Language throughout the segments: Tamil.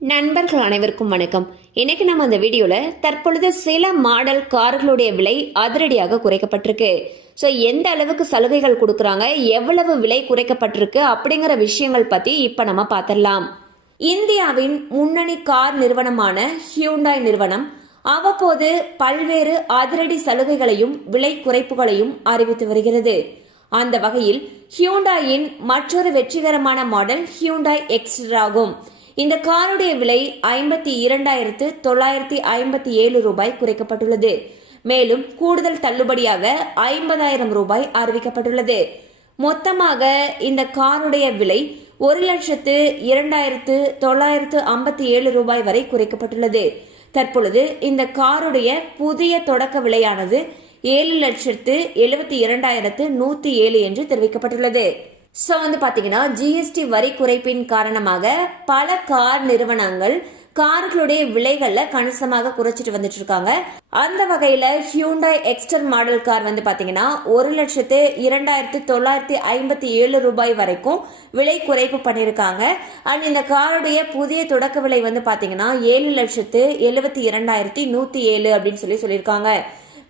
நண்பர்கள் அனைவருக்கும் வணக்கம். இன்னைக்கு நம்ம அந்த வீடியோல தற்பொழுது சில மாடல் கார்களுடைய விலை அதிரடியாக குறைக்கப்பட்டிருக்கு. ஸோ எந்த அளவுக்கு சலுகைகள் கொடுக்குறாங்க எவ்வளவு விலை குறைக்கப்பட்டிருக்கு அப்படிங்கிற விஷயங்கள் பத்தி இப்ப நம்ம பார்த்துடலாம் இந்தியாவின் முன்னணி கார் நிறுவனமான ஹியூண்டாய் நிறுவனம் அவ்வப்போது பல்வேறு அதிரடி சலுகைகளையும் விலை குறைப்புகளையும் அறிவித்து வருகிறது. அந்த வகையில் ஹியூண்டாயின் மற்றொரு வெற்றிகரமான மாடல் ஹியூண்டாய் எக்ஸ்ட்ராகும் ஆகும். இந்த காருடைய விலை ஐம்பத்தி இரண்டாயிரத்து தொள்ளாயிரத்தி ஐம்பத்தி ஏழு ரூபாய் குறைக்கப்பட்டுள்ளது. மேலும் கூடுதல் தள்ளுபடியாக ஐம்பதாயிரம் ரூபாய் அறிவிக்கப்பட்டுள்ளது. மொத்தமாக இந்த காருடைய விலை ஒரு லட்சத்து இரண்டாயிரத்து தொள்ளாயிரத்து ஐம்பத்தி ஏழு ரூபாய் வரை குறைக்கப்பட்டுள்ளது. தற்பொழுது இந்த காருடைய புதிய தொடக்க விலையானது ஏழு லட்சத்து எழுபத்தி இரண்டாயிரத்து நூத்தி ஏழு என்று தெரிவிக்கப்பட்டுள்ளது. ஸோ வந்து பார்த்தீங்கன்னா ஜிஎஸ்டி வரி குறைப்பின் காரணமாக பல கார் நிறுவனங்கள் கார்களுடைய விலைகள்ல கணிசமாக குறைச்சிட்டு வந்துட்டு இருக்காங்க அந்த வகையில ஹியூண்டாய் எக்ஸ்டர் மாடல் கார் வந்து பாத்தீங்கன்னா ஒரு லட்சத்து இரண்டாயிரத்து தொள்ளாயிரத்தி ஐம்பத்தி ஏழு ரூபாய் வரைக்கும் விலை குறைப்பு பண்ணியிருக்காங்க அண்ட் இந்த காருடைய புதிய தொடக்க விலை வந்து பாத்தீங்கன்னா ஏழு லட்சத்து எழுபத்தி இரண்டாயிரத்தி நூத்தி ஏழு அப்படின்னு சொல்லி சொல்லியிருக்காங்க.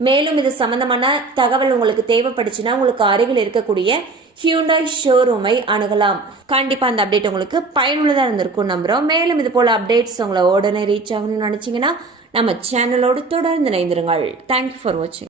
மேலும் இது சம்பந்தமான தகவல் உங்களுக்கு தேவைப்படுச்சுன்னா உங்களுக்கு அருகில் இருக்கக்கூடிய ஹியூண்டாய் ஷோரூமை அணுகலாம். கண்டிப்பா அந்த அப்டேட் உங்களுக்கு பயனுள்ளதா இருந்திருக்கும் நம்புறோம். மேலும் இது போல அப்டேட்ஸ் உங்களை உடனே ரீச் ஆகணும்னு நினைச்சீங்கன்னா நம்ம சேனலோடு தொடர்ந்து இணைந்திருங்கள். தேங்க்யூ ஃபார் வாட்சிங்